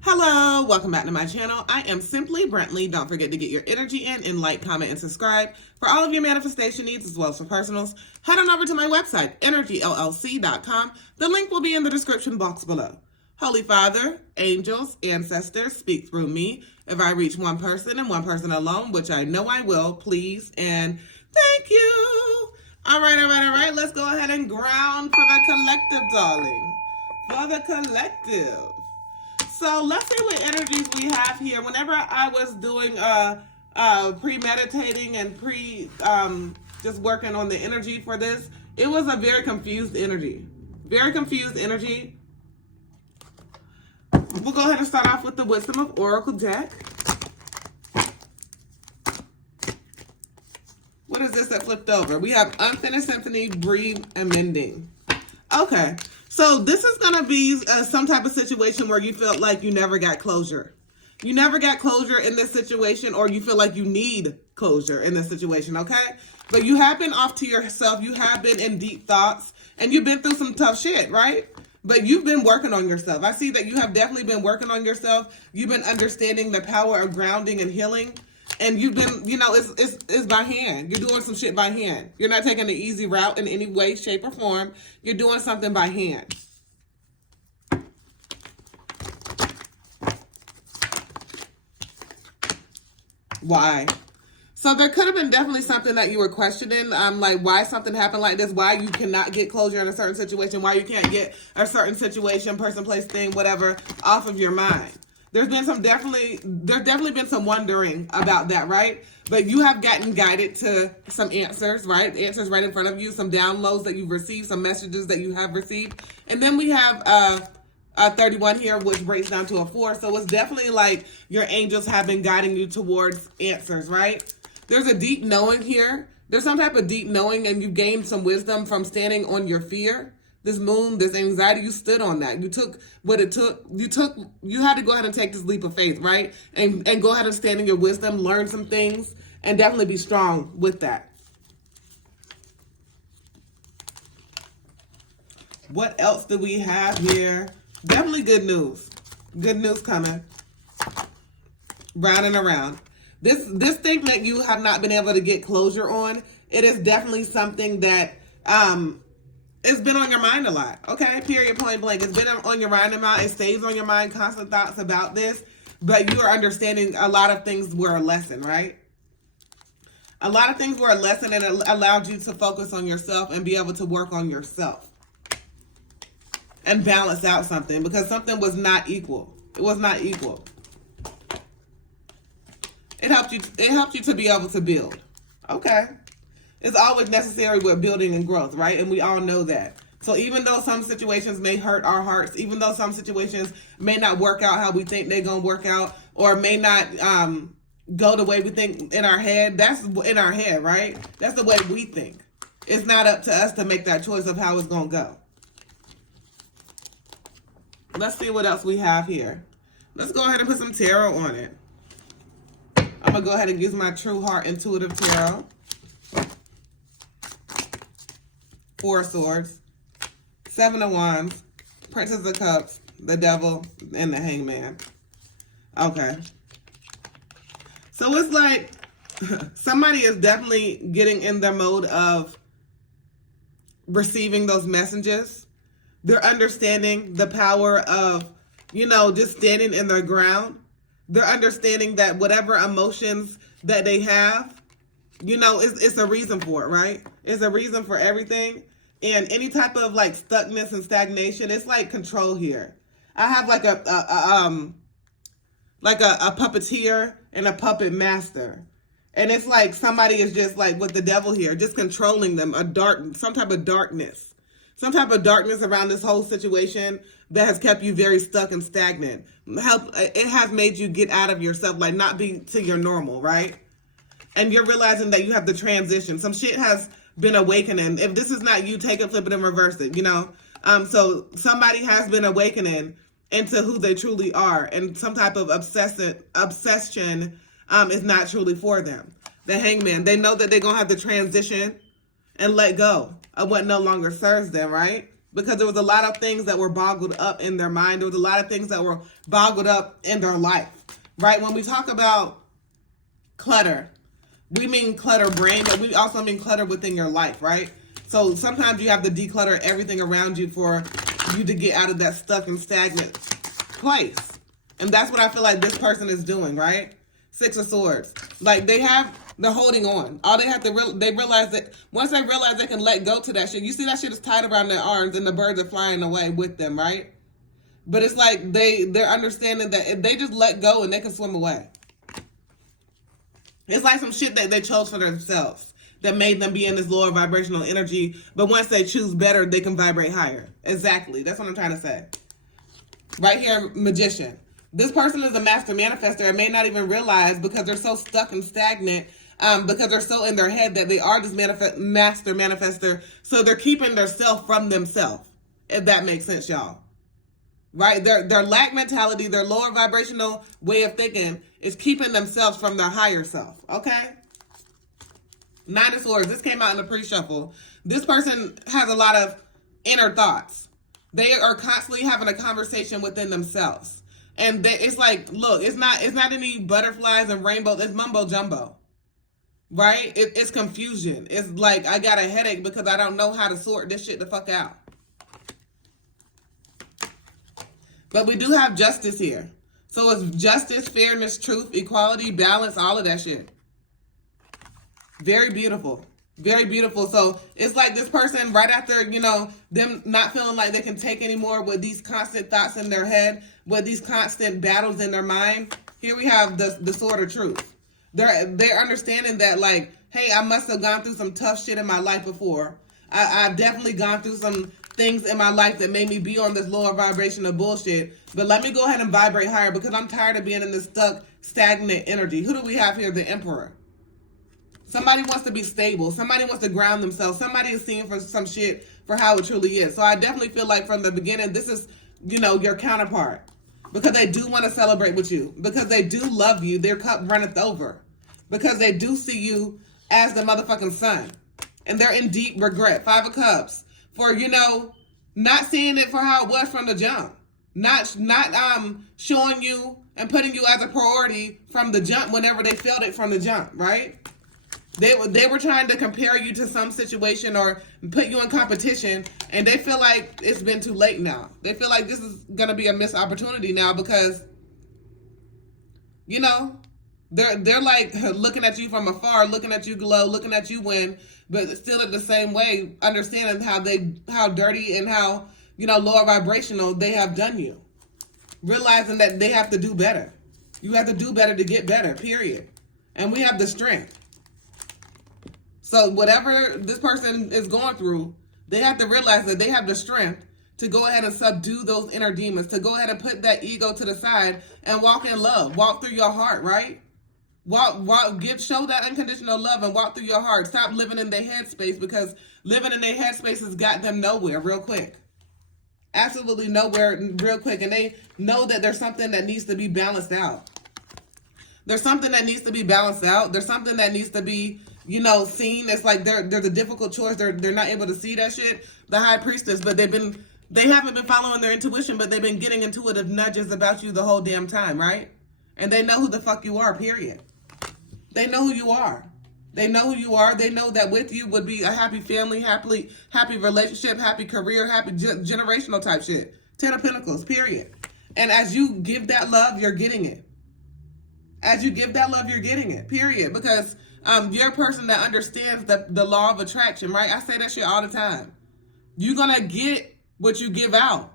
Hello, welcome back to my channel. I am Simply Brentley. Don't forget to get your energy in and like, comment, and subscribe. For all of your manifestation needs as well as for personals, head on over to my website, energyllc.com. The link will be in the description box below. Holy Father, angels, ancestors, speak through me. If I reach one person and one person alone, which I know I will, please and thank you. All right. Let's go ahead and ground for the collective, darling. For the collective. So let's see what energies we have here. Whenever I was doing premeditating and just working on the energy for this, it was a very confused energy. Very confused energy. We'll go ahead and start off with the Wisdom of Oracle deck. What is this that flipped over? We have Unfinished Symphony, Breathe, and Mending. Okay. So this is going to be some type of situation where you felt like you never got closure. You never got closure in this situation, or you feel like you need closure in this situation, okay? But you have been off to yourself. You have been in deep thoughts, and you've been through some tough shit, right? But you've been working on yourself. I see that you have definitely been working on yourself. You've been understanding the power of grounding and healing. And you've been, it's by hand. You're doing some shit by hand. You're not taking the easy route in any way, shape, or form. You're doing something by hand. Why? So there could have been definitely something that you were questioning, like why something happened like this, why you cannot get closure in a certain situation, why you can't get a certain situation, person, place, thing, whatever, off of your mind. There's definitely been some wondering about that, right? But you have gotten guided to some answers, right? Answers right in front of you, some downloads that you've received, some messages that you have received. And then we have 31 here, which breaks down to a 4. So it's definitely like your angels have been guiding you towards answers, right? There's a deep knowing here. There's some type of deep knowing, and you gained some wisdom from standing on your fear. This moon, this anxiety, you stood on that. You took what it took. You had to go ahead and take this leap of faith, right? And go ahead and stand in your wisdom, learn some things, and definitely be strong with that. What else do we have here? Definitely good news. Good news coming. Round and around. This thing that you have not been able to get closure on, it is definitely something that it's been on your mind a lot, okay? Period, point blank. It's been on your mind a lot. It stays on your mind, constant thoughts about this. But you are understanding a lot of things were a lesson, right? A lot of things were a lesson, and it allowed you to focus on yourself and be able to work on yourself. And balance out something, because something was not equal. It was not equal. It helped you to be able to build. Okay. It's always necessary with building and growth, right? And we all know that. So even though some situations may hurt our hearts, even though some situations may not work out how we think they're going to work out, or may not go the way we think in our head, that's in our head, right? That's the way we think. It's not up to us to make that choice of how it's going to go. Let's see what else we have here. Let's go ahead and put some tarot on it. I'm going to go ahead and use my True Heart Intuitive Tarot. 4 of Swords, 7 of Wands, Princess of Cups, the Devil, and the Hangman. Okay. So it's like somebody is definitely getting in their mode of receiving those messages. They're understanding the power of, just standing in their ground. They're understanding that whatever emotions that they have, it's a reason for it, right? It's a reason for everything. And any type of like stuckness and stagnation, it's like control here. I have like a puppeteer and a puppet master. And it's like somebody is just like with the devil here, just controlling them, some type of darkness. Some type of darkness around this whole situation that has kept you very stuck and stagnant. It has made you get out of yourself, like not be to your normal, right? And you're realizing that you have to transition. Some shit has been awakening. If this is not you, take it, flip it, and reverse it, So somebody has been awakening into who they truly are. And some type of obsession is not truly for them. The Hangman, they know that they're going to have to transition and let go of what no longer serves them, right? because there was a lot of things that were boggled up in their mind. There was a lot of things that were boggled up in their life, right? When we talk about clutter, we mean clutter brain, but we also mean clutter within your life, right? So sometimes you have to declutter everything around you for you to get out of that stuck and stagnant place. And that's what I feel like this person is doing, right? Six of Swords. Like they're holding on. All they have to they realize that once they realize they can let go to that shit, you see that shit is tied around their arms and the birds are flying away with them, right? But it's like they're understanding that if they just let go and they can swim away. It's like some shit that they chose for themselves that made them be in this lower vibrational energy. But once they choose better, they can vibrate higher. Exactly. That's what I'm trying to say. Right here, Magician. This person is a master manifester and may not even realize because they're so stuck and stagnant, because they're so in their head that they are this master manifester. So they're keeping their self from themselves, if that makes sense, y'all. Right? Their lack mentality, their lower vibrational way of thinking is keeping themselves from their higher self. Okay? Nine of Swords. This came out in the pre-shuffle. This person has a lot of inner thoughts. They are constantly having a conversation within themselves. And it's like, look, it's not any butterflies and rainbows. It's mumbo jumbo. Right? It's confusion. It's like, I got a headache because I don't know how to sort this shit the fuck out. But we do have justice here. So it's justice, fairness, truth, equality, balance, all of that shit. Very beautiful. Very beautiful. So it's like this person right after, them not feeling like they can take anymore with these constant thoughts in their head, with these constant battles in their mind. Here we have the sword of truth. They're understanding that, like, hey, I must have gone through some tough shit in my life before. I've definitely gone through some things in my life that made me be on this lower vibration of bullshit. But let me go ahead and vibrate higher because I'm tired of being in this stuck, stagnant energy. Who do we have here? The Emperor. Somebody wants to be stable. Somebody wants to ground themselves. Somebody is seeing for some shit for how it truly is. So I definitely feel like from the beginning, this is, your counterpart. Because they do want to celebrate with you. Because they do love you. Their cup runneth over. Because they do see you as the motherfucking sun. And they're in deep regret. Five of Cups. For, not seeing it for how it was from the jump. Not showing you and putting you as a priority from the jump whenever they felt it from the jump, right? They were trying to compare you to some situation or put you in competition, and they feel like it's been too late now. They feel like this is going to be a missed opportunity now because, they're like looking at you from afar, looking at you glow, looking at you win, but still at the same way, understanding how dirty and how, lower vibrational they have done you. Realizing that they have to do better. You have to do better to get better, period. And we have the strength. So whatever this person is going through, they have to realize that they have the strength to go ahead and subdue those inner demons, to go ahead and put that ego to the side and walk in love. Walk through your heart, right? Show that unconditional love and walk through your heart. Stop living in their headspace because living in their headspace has got them nowhere real quick. Absolutely nowhere real quick. And they know that there's something that needs to be balanced out. There's something that needs to be balanced out. There's something that needs to be, seen. It's like there's a difficult choice. They're not able to see that shit. The High Priestess, but they haven't been following their intuition, but they've been getting intuitive nudges about you the whole damn time, right? And they know who the fuck you are, period. They know who you are. They know who you are. They know that with you would be a happy family, happy relationship, happy career, happy generational type shit. 10 of Pentacles, period. And as you give that love, you're getting it. As you give that love, you're getting it, period. Because you're a person that understands the law of attraction, right? I say that shit all the time. You're going to get what you give out.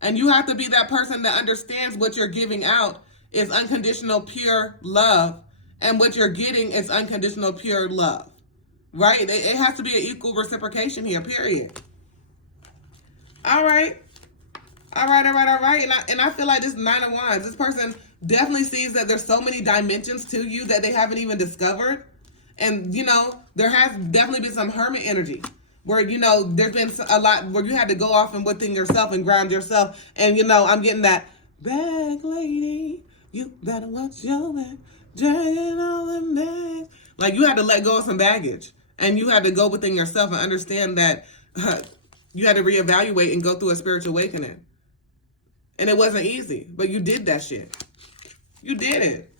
And you have to be that person that understands what you're giving out is unconditional, pure love. And what you're getting is unconditional, pure love, right? It has to be an equal reciprocation here, period. All right. And I feel like this Nine of Wands, this person definitely sees that there's so many dimensions to you that they haven't even discovered. And, there has definitely been some hermit energy where, there's been a lot where you had to go off and within yourself and ground yourself. And, I'm getting that back lady, you better watch your back. Dragging all the bags. Like you had to let go of some baggage and you had to go within yourself and understand that You had to reevaluate and go through a spiritual awakening. And it wasn't easy, but you did that shit. You did it.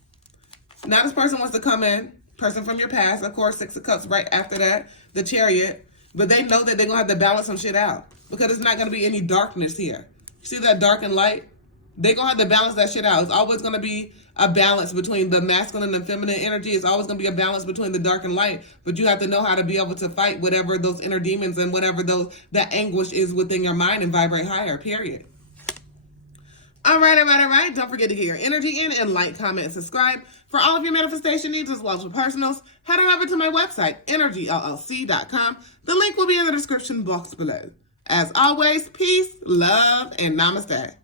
Now this person wants to come in, person from your past, of course, Six of Cups right after that, the Chariot. But they know that they're going to have to balance some shit out because it's not going to be any darkness here. See that dark and light? They're going to have to balance that shit out. It's always going to be a balance between the masculine and feminine energy. It's always going to be a balance between the dark and light. But you have to know how to be able to fight whatever those inner demons and whatever that anguish is within your mind and vibrate higher, period. All right. Don't forget to get your energy in and like, comment, and subscribe. For all of your manifestation needs as well as for personals, head on over to my website, energyllc.com. The link will be in the description box below. As always, peace, love, and namaste.